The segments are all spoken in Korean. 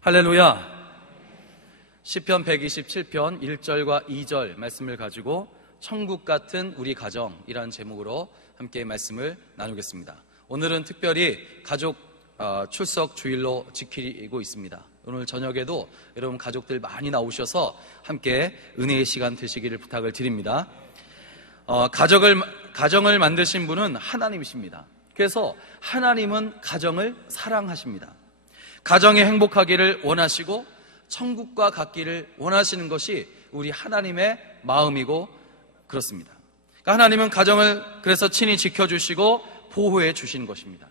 할렐루야. 시편 127편 1절과 2절 말씀을 가지고 천국 같은 우리 가정이라는 제목으로 함께 말씀을 나누겠습니다. 오늘은 특별히 가족 출석 주일로 지키고 있습니다. 오늘 저녁에도 여러분 가족들 많이 나오셔서 함께 은혜의 시간 되시기를 부탁을 드립니다. 가정을 만드신 분은 하나님이십니다. 그래서 하나님은 가정을 사랑하십니다. 가정이 행복하기를 원하시고 천국과 같기를 원하시는 것이 우리 하나님의 마음이고 그렇습니다. 그러니까 하나님은 가정을 그래서 친히 지켜주시고 보호해 주시는 것입니다.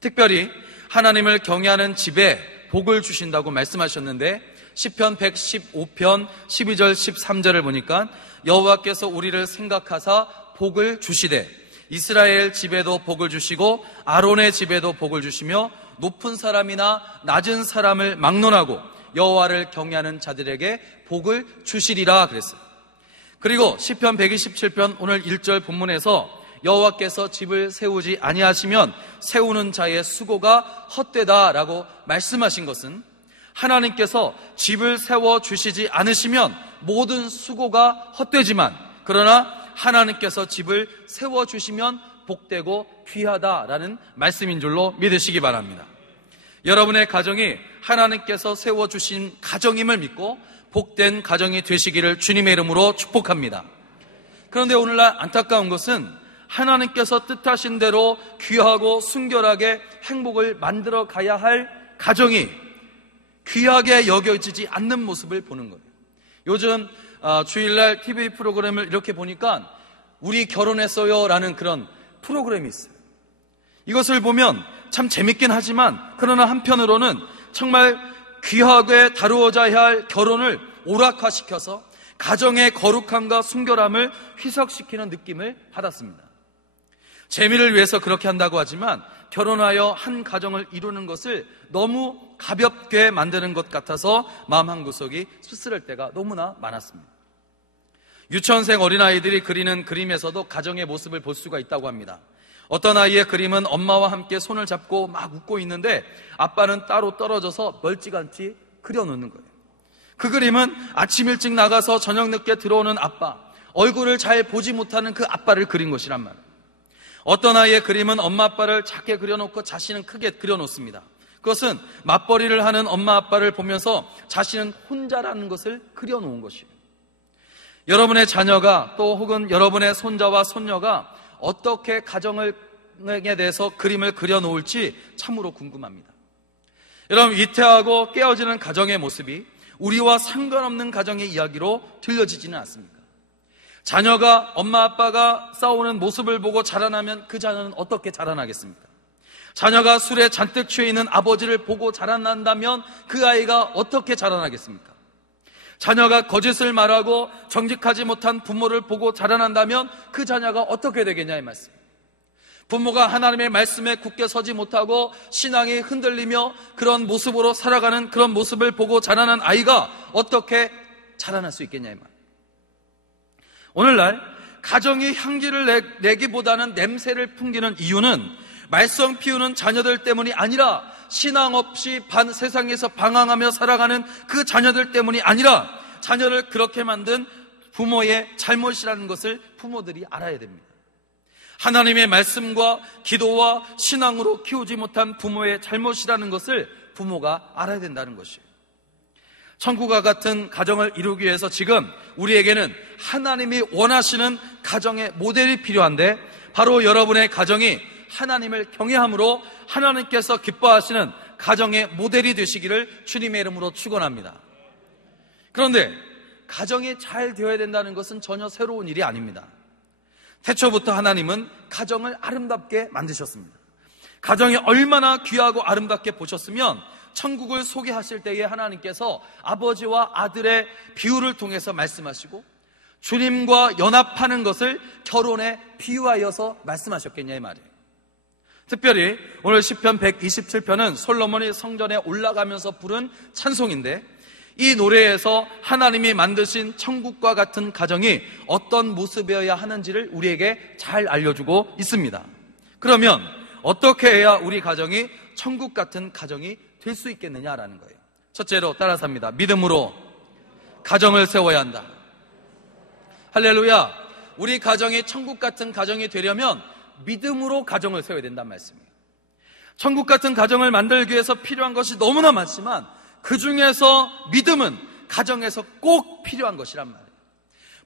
특별히 하나님을 경외하는 집에 복을 주신다고 말씀하셨는데 시편 115편 12절 13절을 보니까 여호와께서 우리를 생각하사 복을 주시되 이스라엘 집에도 복을 주시고 아론의 집에도 복을 주시며 높은 사람이나 낮은 사람을 막론하고 여호와를 경외하는 자들에게 복을 주시리라 그랬어요. 그리고 시편 127편 오늘 1절 본문에서 여호와께서 집을 세우지 아니하시면 세우는 자의 수고가 헛되다라고 말씀하신 것은 하나님께서 집을 세워주시지 않으시면 모든 수고가 헛되지만 그러나 하나님께서 집을 세워주시면 복되고 귀하다라는 말씀인 줄로 믿으시기 바랍니다. 여러분의 가정이 하나님께서 세워주신 가정임을 믿고 복된 가정이 되시기를 주님의 이름으로 축복합니다. 그런데 오늘날 안타까운 것은 하나님께서 뜻하신 대로 귀하고 순결하게 행복을 만들어 가야 할 가정이 귀하게 여겨지지 않는 모습을 보는 거예요. 요즘 주일날 TV 프로그램을 이렇게 보니까 우리 결혼했어요 라는 그런 프로그램이 있어요. 이것을 보면 참 재밌긴 하지만 그러나 한편으로는 정말 귀하게 다루어져야 할 결혼을 오락화시켜서 가정의 거룩함과 순결함을 희석시키는 느낌을 받았습니다. 재미를 위해서 그렇게 한다고 하지만 결혼하여 한 가정을 이루는 것을 너무 가볍게 만드는 것 같아서 마음 한구석이 씁쓸할 때가 너무나 많았습니다. 유치원생 어린아이들이 그리는 그림에서도 가정의 모습을 볼 수가 있다고 합니다. 어떤 아이의 그림은 엄마와 함께 손을 잡고 막 웃고 있는데 아빠는 따로 떨어져서 멀찌감치 그려놓는 거예요. 그 그림은 아침 일찍 나가서 저녁 늦게 들어오는 아빠, 얼굴을 잘 보지 못하는 그 아빠를 그린 것이란 말이에요. 어떤 아이의 그림은 엄마 아빠를 작게 그려놓고 자신은 크게 그려놓습니다. 그것은 맞벌이를 하는 엄마 아빠를 보면서 자신은 혼자라는 것을 그려놓은 것이에요. 여러분의 자녀가 또 혹은 여러분의 손자와 손녀가 어떻게 가정에 대해서 그림을 그려놓을지 참으로 궁금합니다. 여러분, 위태하고 깨어지는 가정의 모습이 우리와 상관없는 가정의 이야기로 들려지지는 않습니까? 자녀가 엄마 아빠가 싸우는 모습을 보고 자라나면 그 자녀는 어떻게 자라나겠습니까? 자녀가 술에 잔뜩 취해 있는 아버지를 보고 자라난다면 그 아이가 어떻게 자라나겠습니까? 자녀가 거짓을 말하고 정직하지 못한 부모를 보고 자라난다면 그 자녀가 어떻게 되겠냐 이 말씀. 부모가 하나님의 말씀에 굳게 서지 못하고 신앙이 흔들리며 그런 모습으로 살아가는 그런 모습을 보고 자라난 아이가 어떻게 자라날 수 있겠냐 이 말. 오늘날 가정이 향기를 내기보다는 냄새를 풍기는 이유는 말썽 피우는 자녀들 때문이 아니라 신앙 없이 세상에서 방황하며 살아가는 그 자녀들 때문이 아니라 자녀를 그렇게 만든 부모의 잘못이라는 것을 부모들이 알아야 됩니다. 하나님의 말씀과 기도와 신앙으로 키우지 못한 부모의 잘못이라는 것을 부모가 알아야 된다는 것이에요. 천국과 같은 가정을 이루기 위해서 지금 우리에게는 하나님이 원하시는 가정의 모델이 필요한데 바로 여러분의 가정이 하나님을 경외함으로 하나님께서 기뻐하시는 가정의 모델이 되시기를 주님의 이름으로 축원합니다. 그런데 가정이 잘 되어야 된다는 것은 전혀 새로운 일이 아닙니다. 태초부터 하나님은 가정을 아름답게 만드셨습니다. 가정이 얼마나 귀하고 아름답게 보셨으면 천국을 소개하실 때에 하나님께서 아버지와 아들의 비유를 통해서 말씀하시고 주님과 연합하는 것을 결혼에 비유하여서 말씀하셨겠냐 이 말이에요. 특별히 오늘 시편 127편은 솔로몬이 성전에 올라가면서 부른 찬송인데 이 노래에서 하나님이 만드신 천국과 같은 가정이 어떤 모습이어야 하는지를 우리에게 잘 알려주고 있습니다. 그러면 어떻게 해야 우리 가정이 천국 같은 가정이 될 수 있겠느냐라는 거예요. 첫째로 따라서 합니다. 믿음으로 가정을 세워야 한다. 할렐루야. 우리 가정이 천국 같은 가정이 되려면 믿음으로 가정을 세워야 된다는 말씀이에요. 천국 같은 가정을 만들기 위해서 필요한 것이 너무나 많지만 그 중에서 믿음은 가정에서 꼭 필요한 것이란 말이에요.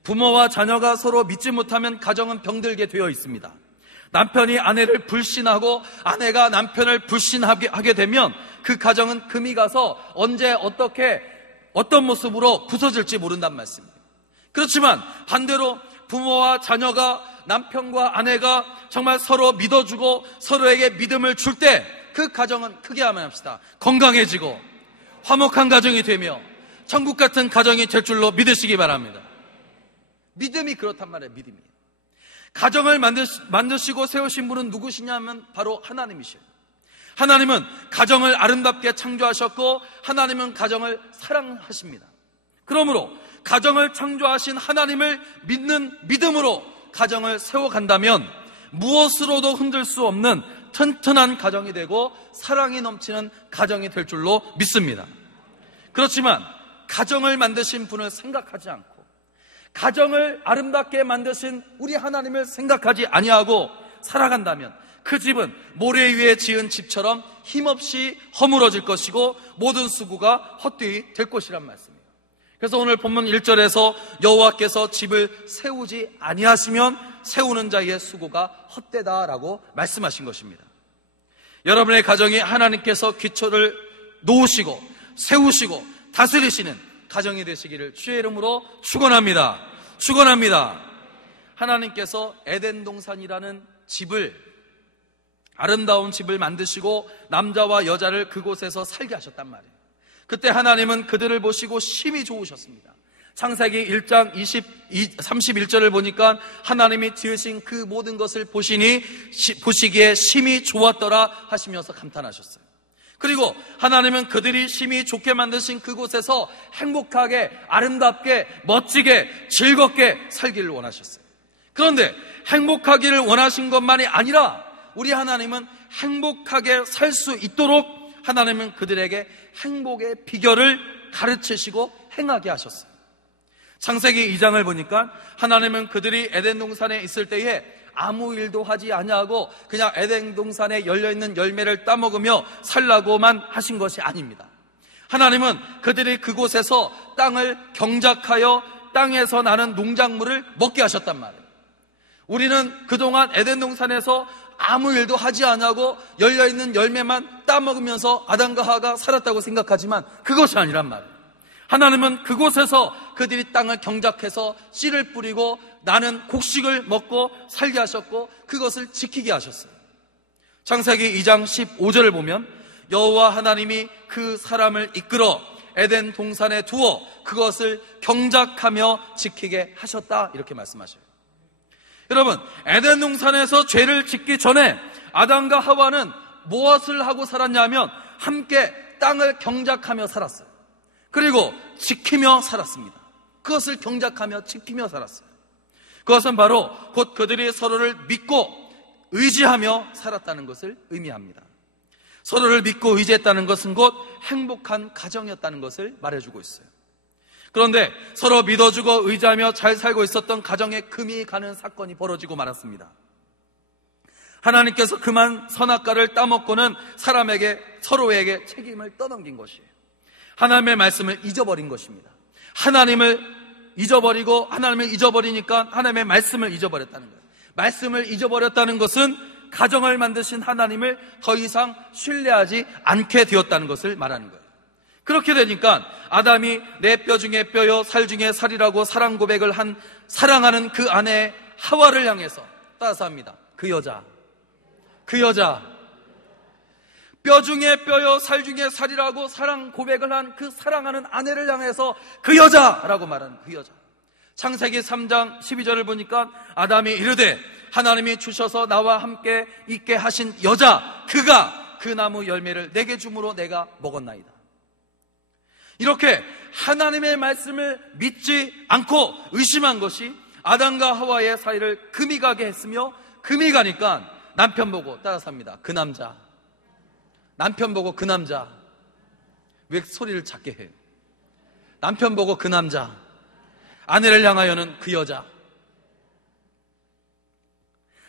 부모와 자녀가 서로 믿지 못하면 가정은 병들게 되어 있습니다. 남편이 아내를 불신하고 아내가 남편을 불신하게 되면 그 가정은 금이 가서 언제 어떻게 어떤 모습으로 부서질지 모른단 말씀입니다. 그렇지만 반대로 부모와 자녀가 남편과 아내가 정말 서로 믿어주고 서로에게 믿음을 줄 때 그 가정은 크게 하면 합시다. 건강해지고 화목한 가정이 되며 천국 같은 가정이 될 줄로 믿으시기 바랍니다. 믿음이 그렇단 말이에요. 믿음이. 가정을 만드시고 세우신 분은 누구시냐면 바로 하나님이시에요. 하나님은 가정을 아름답게 창조하셨고 하나님은 가정을 사랑하십니다. 그러므로 가정을 창조하신 하나님을 믿는 믿음으로 가정을 세워간다면 무엇으로도 흔들 수 없는 튼튼한 가정이 되고 사랑이 넘치는 가정이 될 줄로 믿습니다. 그렇지만 가정을 만드신 분을 생각하지 않고 가정을 아름답게 만드신 우리 하나님을 생각하지 아니하고 살아간다면 그 집은 모래 위에 지은 집처럼 힘없이 허물어질 것이고 모든 수고가 헛되이 될 것이란 말씀이에요. 그래서 오늘 본문 1절에서 여호와께서 집을 세우지 아니하시면 세우는 자의 수고가 헛되다라고 말씀하신 것입니다. 여러분의 가정이 하나님께서 기초를 놓으시고 세우시고 다스리시는 가정이 되시기를 주의 이름으로 축원합니다. 축원합니다. 하나님께서 에덴 동산이라는 집을 아름다운 집을 만드시고 남자와 여자를 그곳에서 살게 하셨단 말이에요. 그때 하나님은 그들을 보시고 심히 좋으셨습니다. 창세기 1장 31절을 보니까 하나님이 지으신 그 모든 것을 보시기에 심히 좋았더라 하시면서 감탄하셨어요. 그리고 하나님은 그들이 심히 좋게 만드신 그곳에서 행복하게 아름답게 멋지게 즐겁게 살기를 원하셨어요. 그런데 행복하기를 원하신 것만이 아니라 우리 하나님은 행복하게 살 수 있도록 하나님은 그들에게 행복의 비결을 가르치시고 행하게 하셨어요. 창세기 2장을 보니까 하나님은 그들이 에덴 동산에 있을 때에 아무 일도 하지 아니하고 그냥 에덴 동산에 열려있는 열매를 따먹으며 살라고만 하신 것이 아닙니다. 하나님은 그들이 그곳에서 땅을 경작하여 땅에서 나는 농작물을 먹게 하셨단 말이에요. 우리는 그동안 에덴 동산에서 아무 일도 하지 않고 열려있는 열매만 따먹으면서 아담과 하와가 살았다고 생각하지만 그것이 아니란 말이에요. 하나님은 그곳에서 그들이 땅을 경작해서 씨를 뿌리고 나는 곡식을 먹고 살게 하셨고 그것을 지키게 하셨어요. 창세기 2장 15절을 보면 여호와 하나님이 그 사람을 이끌어 에덴 동산에 두어 그것을 경작하며 지키게 하셨다 이렇게 말씀하셔요. 여러분, 에덴 동산에서 죄를 짓기 전에 아담과 하와는 무엇을 하고 살았냐면 함께 땅을 경작하며 살았어요. 그리고 지키며 살았습니다. 그것을 경작하며 지키며 살았어요. 그것은 바로 곧 그들이 서로를 믿고 의지하며 살았다는 것을 의미합니다. 서로를 믿고 의지했다는 것은 곧 행복한 가정이었다는 것을 말해주고 있어요. 그런데 서로 믿어주고 의지하며 잘 살고 있었던 가정에 금이 가는 사건이 벌어지고 말았습니다. 하나님께서 그만 선악과를 따먹고는 사람에게 서로에게 책임을 떠넘긴 것이에요. 하나님의 말씀을 잊어버린 것입니다. 하나님을 잊어버리니까 하나님의 말씀을 잊어버렸다는 거예요. 말씀을 잊어버렸다는 것은 가정을 만드신 하나님을 더 이상 신뢰하지 않게 되었다는 것을 말하는 거예요. 그렇게 되니까 아담이 내 뼈 중에 뼈요 살 중에 살이라고 사랑 고백을 한 사랑하는 그 아내 하와를 향해서 따라서 합니다. 그 여자 뼈 중에 뼈요 살 중에 살이라고 사랑 고백을 한 그 사랑하는 아내를 향해서 그 여자라고 말하는 그 여자. 창세기 3장 12절을 보니까 아담이 이르되 하나님이 주셔서 나와 함께 있게 하신 여자 그가 그 나무 열매를 내게 주므로 내가 먹었나이다. 이렇게 하나님의 말씀을 믿지 않고 의심한 것이 아담과 하와의 사이를 금이 가게 했으며 금이 가니까 남편 보고 따라서 합니다. 그 남자. 남편 보고 그 남자. 왜 소리를 작게 해요? 남편 보고 그 남자, 아내를 향하여는 그 여자.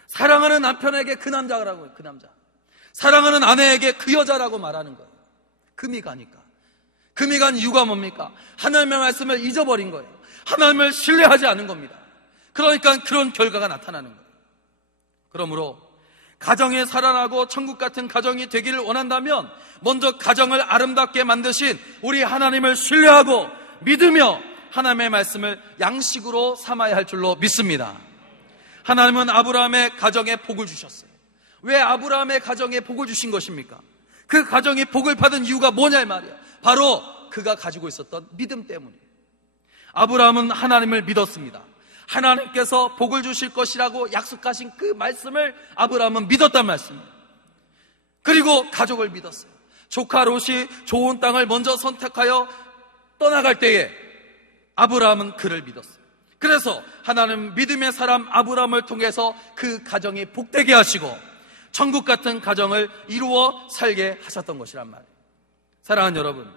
사랑하는 남편에게 그 남자라고 해요. 그 남자. 사랑하는 아내에게 그 여자라고 말하는 거예요. 금이 가니까. 금이 간 이유가 뭡니까? 하나님의 말씀을 잊어버린 거예요. 하나님을 신뢰하지 않은 겁니다. 그러니까 그런 결과가 나타나는 거예요. 그러므로 가정이 살아나고 천국 같은 가정이 되기를 원한다면 먼저 가정을 아름답게 만드신 우리 하나님을 신뢰하고 믿으며 하나님의 말씀을 양식으로 삼아야 할 줄로 믿습니다. 하나님은 아브라함의 가정에 복을 주셨어요. 왜 아브라함의 가정에 복을 주신 것입니까? 그 가정이 복을 받은 이유가 뭐냐 이 말이에요. 바로 그가 가지고 있었던 믿음 때문이에요. 아브라함은 하나님을 믿었습니다. 하나님께서 복을 주실 것이라고 약속하신 그 말씀을 아브라함은 믿었단 말씀이에요. 그리고 가족을 믿었어요. 조카 롯이 좋은 땅을 먼저 선택하여 떠나갈 때에 아브라함은 그를 믿었어요. 그래서 하나님 믿음의 사람 아브라함을 통해서 그 가정이 복되게 하시고 천국 같은 가정을 이루어 살게 하셨던 것이란 말이에요. 사랑하는 여러분,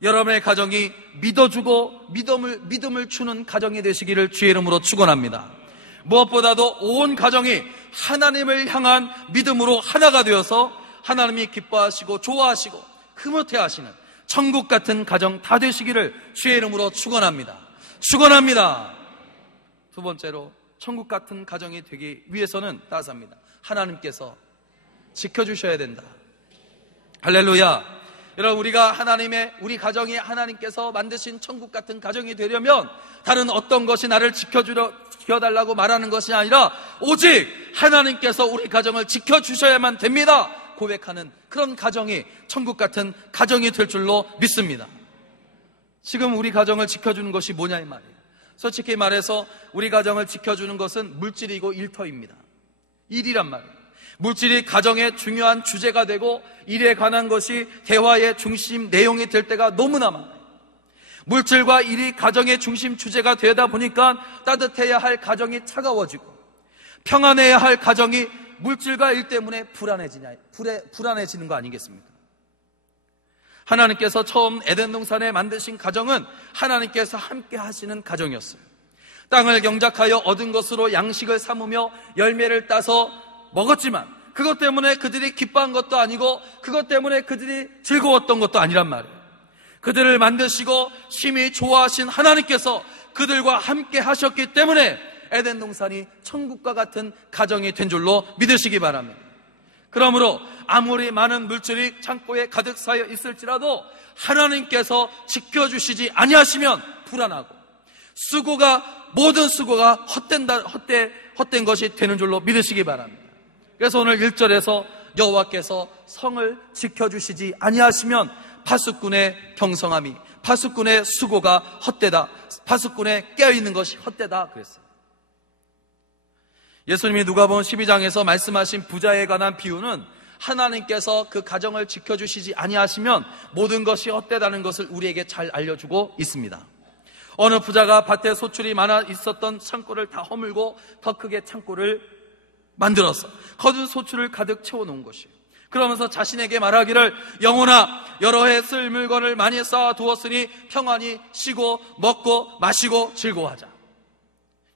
여러분의 가정이 믿어주고 믿음을 주는 가정이 되시기를 주의 이름으로 축원합니다. 무엇보다도 온 가정이 하나님을 향한 믿음으로 하나가 되어서 하나님이 기뻐하시고 좋아하시고 흐뭇해 하시는 천국 같은 가정 다 되시기를 주의 이름으로 축원합니다. 축원합니다. 두 번째로 천국 같은 가정이 되기 위해서는 따스합니다. 하나님께서 지켜주셔야 된다. 할렐루야. 여러분, 우리 가정이 하나님께서 만드신 천국 같은 가정이 되려면 다른 어떤 것이 나를 지켜달라고 말하는 것이 아니라 오직 하나님께서 우리 가정을 지켜주셔야만 됩니다 고백하는 그런 가정이 천국 같은 가정이 될 줄로 믿습니다. 지금 우리 가정을 지켜주는 것이 뭐냐 이 말이에요. 솔직히 말해서 우리 가정을 지켜주는 것은 물질이고 일터입니다. 일이란 말이에요. 물질이 가정의 중요한 주제가 되고 일에 관한 것이 대화의 중심 내용이 될 때가 너무나 많아요. 물질과 일이 가정의 중심 주제가 되다 보니까 따뜻해야 할 가정이 차가워지고 평안해야 할 가정이 물질과 일 때문에 불안해지는 거 아니겠습니까? 하나님께서 처음 에덴 동산에 만드신 가정은 하나님께서 함께 하시는 가정이었어요. 땅을 경작하여 얻은 것으로 양식을 삼으며 열매를 따서 먹었지만 그것 때문에 그들이 기뻐한 것도 아니고 그것 때문에 그들이 즐거웠던 것도 아니란 말이에요. 그들을 만드시고 심히 좋아하신 하나님께서 그들과 함께 하셨기 때문에 에덴 동산이 천국과 같은 가정이 된 줄로 믿으시기 바랍니다. 그러므로 아무리 많은 물질이 창고에 가득 쌓여 있을지라도 하나님께서 지켜주시지 아니하시면 불안하고 모든 수고가 헛된 것이 되는 줄로 믿으시기 바랍니다. 그래서 오늘 1절에서 여호와께서 성을 지켜주시지 아니하시면 파수꾼의 경성함이, 파수꾼의 수고가 헛되다, 파수꾼의 깨어있는 것이 헛되다 그랬어요. 예수님이 누가복음 12장에서 말씀하신 부자에 관한 비유는 하나님께서 그 가정을 지켜주시지 아니하시면 모든 것이 헛되다는 것을 우리에게 잘 알려주고 있습니다. 어느 부자가 밭에 소출이 많아 있었던 창고를 다 허물고 더 크게 창고를 만들어서 거둔 소출을 가득 채워놓은 것이에요. 그러면서 자신에게 말하기를 영혼아 여러 해 쓸 물건을 많이 쌓아두었으니 평안히 쉬고 먹고 마시고 즐거워하자.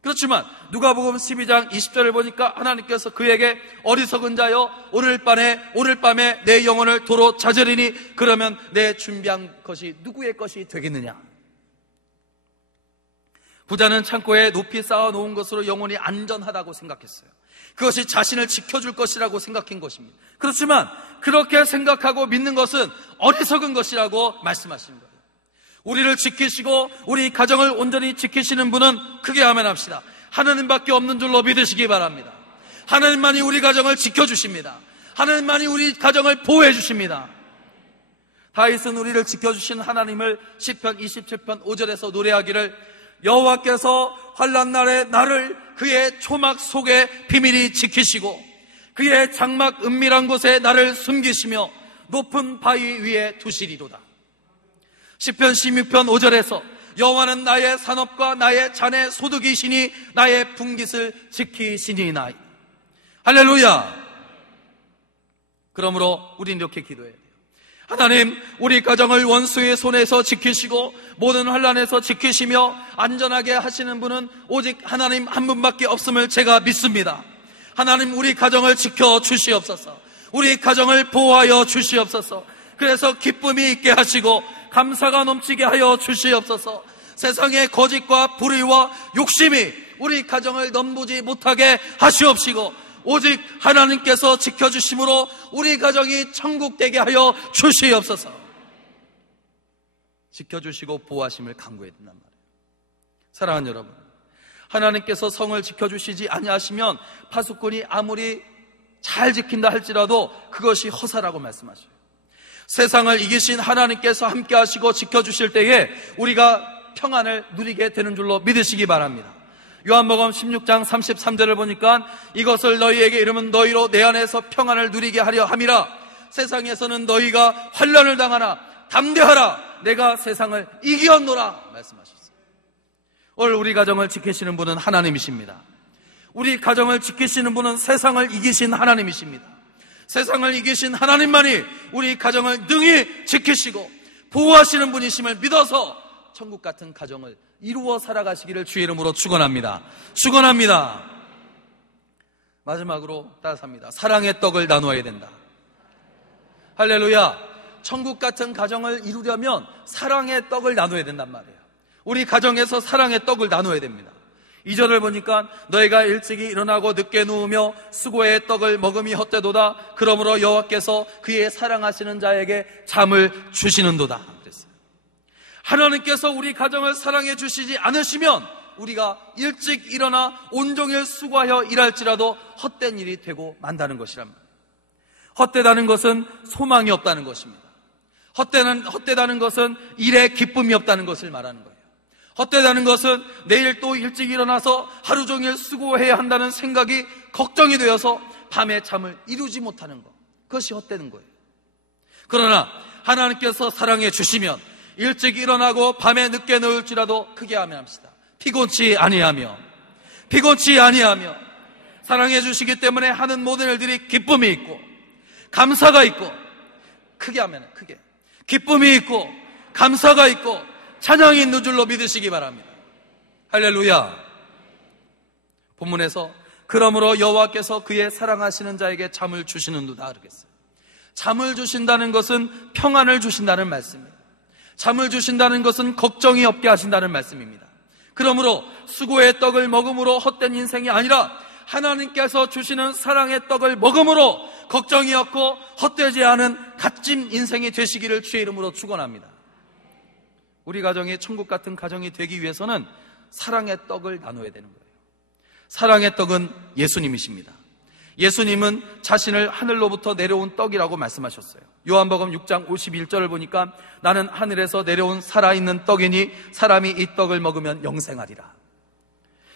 그렇지만 누가복음 12장 20절을 보니까 하나님께서 그에게 어리석은 자여 오늘 밤에 내 영혼을 도로 자저리니 그러면 내 준비한 것이 누구의 것이 되겠느냐. 부자는 창고에 높이 쌓아놓은 것으로 영혼이 안전하다고 생각했어요. 그것이 자신을 지켜줄 것이라고 생각한 것입니다. 그렇지만 그렇게 생각하고 믿는 것은 어리석은 것이라고 말씀하시는 거예요. 우리를 지키시고 우리 가정을 온전히 지키시는 분은 크게 아멘합시다. 하나님밖에 없는 줄로 믿으시기 바랍니다. 하나님만이 우리 가정을 지켜주십니다. 하나님만이 우리 가정을 보호해 주십니다. 다윗은 우리를 지켜주신 하나님을 시편 27편 5절에서 노래하기를 여호와께서 환난 날에 나를 그의 초막 속에 비밀히 지키시고 그의 장막 은밀한 곳에 나를 숨기시며 높은 바위 위에 두시리로다. 시편 16편 5절에서 여호와는 나의 산업과 나의 잔의 소득이시니 나의 분깃을 지키시니나이. 할렐루야. 그러므로 우리는 이렇게 기도해야 돼요. 하나님, 우리 가정을 원수의 손에서 지키시고 모든 환난에서 지키시며 안전하게 하시는 분은 오직 하나님 한 분밖에 없음을 제가 믿습니다. 하나님, 우리 가정을 지켜 주시옵소서. 우리 가정을 보호하여 주시옵소서. 그래서 기쁨이 있게 하시고 감사가 넘치게 하여 주시옵소서. 세상의 거짓과 불의와 욕심이 우리 가정을 넘보지 못하게 하시옵시고 오직 하나님께서 지켜주심으로 우리 가정이 천국 되게 하여 주시옵소서. 지켜주시고 보호하심을 간구해야 된단 말이에요. 사랑하는 여러분, 하나님께서 성을 지켜주시지 아니하시면 파수꾼이 아무리 잘 지킨다 할지라도 그것이 허사라고 말씀하셔요. 세상을 이기신 하나님께서 함께 하시고 지켜주실 때에 우리가 평안을 누리게 되는 줄로 믿으시기 바랍니다. 요한복음 16장 33절을 보니까 이것을 너희에게 이르면 너희로 내 안에서 평안을 누리게 하려 함이라. 세상에서는 너희가 환난을 당하나 담대하라, 내가 세상을 이기었노라 말씀하셨어요. 오늘 우리 가정을 지키시는 분은 하나님이십니다. 우리 가정을 지키시는 분은 세상을 이기신 하나님이십니다. 세상을 이기신 하나님만이 우리 가정을 능히 지키시고 보호하시는 분이심을 믿어서 천국 같은 가정을 이루어 살아가시기를 주의 이름으로 축원합니다. 축원합니다. 마지막으로 따라삽니다. 사랑의 떡을 나누어야 된다. 할렐루야. 천국 같은 가정을 이루려면 사랑의 떡을 나눠야 된단 말이에요. 우리 가정에서 사랑의 떡을 나눠야 됩니다. 2절을 보니까 너희가 일찍이 일어나고 늦게 누우며 수고의 떡을 먹음이 헛되도다. 그러므로 여호와께서 그의 사랑하시는 자에게 잠을 주시는도다 그랬어요. 하나님께서 우리 가정을 사랑해 주시지 않으시면 우리가 일찍 일어나 온종일 수고하여 일할지라도 헛된 일이 되고 만다는 것이란 말이에요. 헛되다는 것은 소망이 없다는 것입니다. 헛되다는 것은 일에 기쁨이 없다는 것을 말하는 거예요. 헛되다는 것은 내일 또 일찍 일어나서 하루 종일 수고해야 한다는 생각이 걱정이 되어서 밤에 잠을 이루지 못하는 것, 그것이 헛되는 거예요. 그러나 하나님께서 사랑해 주시면 일찍 일어나고 밤에 늦게 누울지라도 크게 하면합시다. 피곤치 아니하며 사랑해 주시기 때문에 하는 모든 일들이 기쁨이 있고 감사가 있고, 크게 하면 크게 기쁨이 있고 감사가 있고 찬양이 있는 줄로 믿으시기 바랍니다. 할렐루야. 본문에서 그러므로 여호와께서 그의 사랑하시는 자에게 잠을 주시는도다 그러겠어요. 잠을 주신다는 것은 평안을 주신다는 말씀이에요. 잠을 주신다는 것은 걱정이 없게 하신다는 말씀입니다. 그러므로 수고의 떡을 먹음으로 헛된 인생이 아니라 하나님께서 주시는 사랑의 떡을 먹음으로 걱정이 없고 헛되지 않은 값진 인생이 되시기를 주의 이름으로 축원합니다. 우리 가정이 천국 같은 가정이 되기 위해서는 사랑의 떡을 나눠야 되는 거예요. 사랑의 떡은 예수님이십니다. 예수님은 자신을 하늘로부터 내려온 떡이라고 말씀하셨어요. 요한복음 6장 51절을 보니까 나는 하늘에서 내려온 살아있는 떡이니 사람이 이 떡을 먹으면 영생하리라.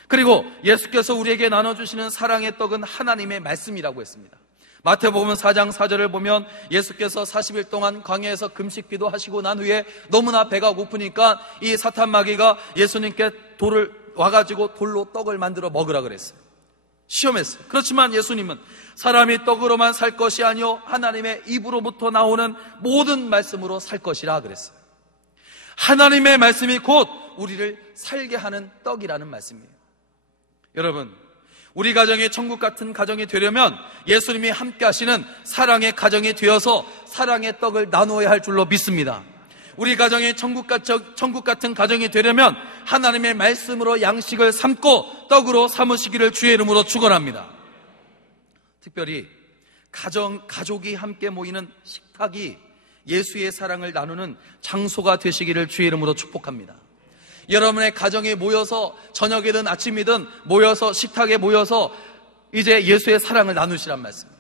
그리고 예수께서 우리에게 나눠주시는 사랑의 떡은 하나님의 말씀이라고 했습니다. 마태복음 4장 4절을 보면 예수께서 40일 동안 광야에서 금식기도 하시고 난 후에 너무나 배가 고프니까 이 사탄 마귀가 예수님께 돌을 와가지고 돌로 떡을 만들어 먹으라 그랬어요. 시험했어요. 그렇지만 예수님은 사람이 떡으로만 살 것이 아니요 하나님의 입으로부터 나오는 모든 말씀으로 살 것이라 그랬어요. 하나님의 말씀이 곧 우리를 살게 하는 떡이라는 말씀이에요. 여러분, 우리 가정이 천국 같은 가정이 되려면 예수님이 함께 하시는 사랑의 가정이 되어서 사랑의 떡을 나누어야 할 줄로 믿습니다. 우리 가정이 천국 같은 가정이 되려면 하나님의 말씀으로 양식을 삼고 떡으로 삼으시기를 주의 이름으로 축원합니다. 특별히 가족이 함께 모이는 식탁이 예수의 사랑을 나누는 장소가 되시기를 주의 이름으로 축복합니다. 여러분의 가정에 모여서 저녁이든 아침이든 모여서 식탁에 모여서 이제 예수의 사랑을 나누시란 말씀이에요.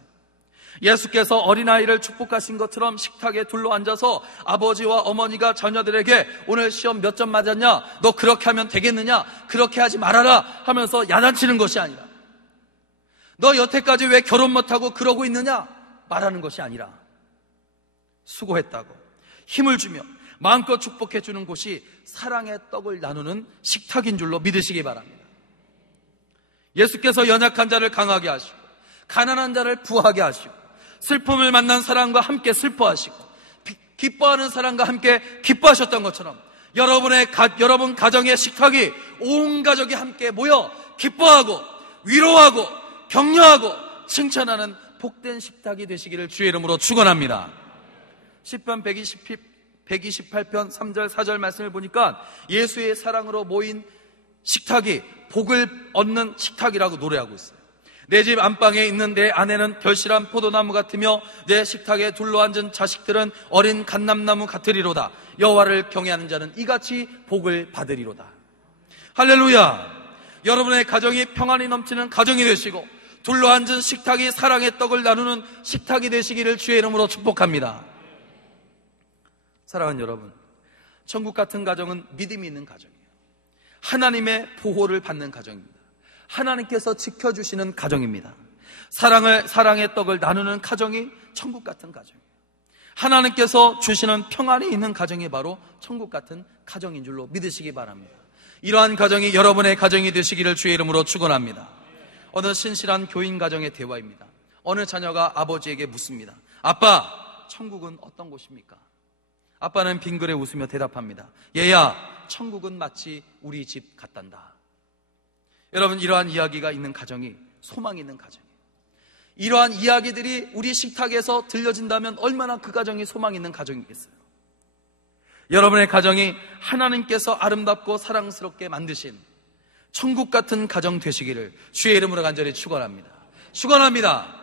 예수께서 어린아이를 축복하신 것처럼 식탁에 둘러앉아서 아버지와 어머니가 자녀들에게 오늘 시험 몇 점 맞았냐? 너 그렇게 하면 되겠느냐? 그렇게 하지 말아라 하면서 야단치는 것이 아니라 너 여태까지 왜 결혼 못하고 그러고 있느냐? 말하는 것이 아니라 수고했다고 힘을 주며 마음껏 축복해 주는 곳이 사랑의 떡을 나누는 식탁인 줄로 믿으시기 바랍니다. 예수께서 연약한 자를 강하게 하시고 가난한 자를 부하게 하시고 슬픔을 만난 사람과 함께 슬퍼하시고 기뻐하는 사람과 함께 기뻐하셨던 것처럼 여러분 가정의 식탁이 온 가족이 함께 모여 기뻐하고 위로하고 격려하고 칭찬하는 복된 식탁이 되시기를 주의 이름으로 축원합니다. 시편 128편 3절 4절 말씀을 보니까 예수의 사랑으로 모인 식탁이 복을 얻는 식탁이라고 노래하고 있어요. 내 집 안방에 있는 내 아내는 결실한 포도나무 같으며 내 식탁에 둘러앉은 자식들은 어린 갓남나무 같으리로다. 여호와를 경외하는 자는 이같이 복을 받으리로다. 할렐루야. 여러분의 가정이 평안이 넘치는 가정이 되시고 둘러앉은 식탁이 사랑의 떡을 나누는 식탁이 되시기를 주의 이름으로 축복합니다. 사랑하는 여러분, 천국 같은 가정은 믿음이 있는 가정이에요. 하나님의 보호를 받는 가정입니다. 하나님께서 지켜주시는 가정입니다. 사랑의 떡을 나누는 가정이 천국 같은 가정이에요. 하나님께서 주시는 평안이 있는 가정이 바로 천국 같은 가정인 줄로 믿으시기 바랍니다. 이러한 가정이 여러분의 가정이 되시기를 주의 이름으로 축원합니다. 어느 신실한 교인 가정의 대화입니다. 어느 자녀가 아버지에게 묻습니다. 아빠, 천국은 어떤 곳입니까? 아빠는 빙그레 웃으며 대답합니다. 얘야, 천국은 마치 우리 집 같단다. 여러분, 이러한 이야기가 있는 가정이 소망이 있는 가정이에요. 이러한 이야기들이 우리 식탁에서 들려진다면 얼마나 그 가정이 소망 있는 가정이겠어요. 여러분의 가정이 하나님께서 아름답고 사랑스럽게 만드신 천국 같은 가정 되시기를 주의 이름으로 간절히 축원합니다. 축원합니다.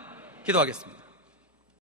기도하겠습니다.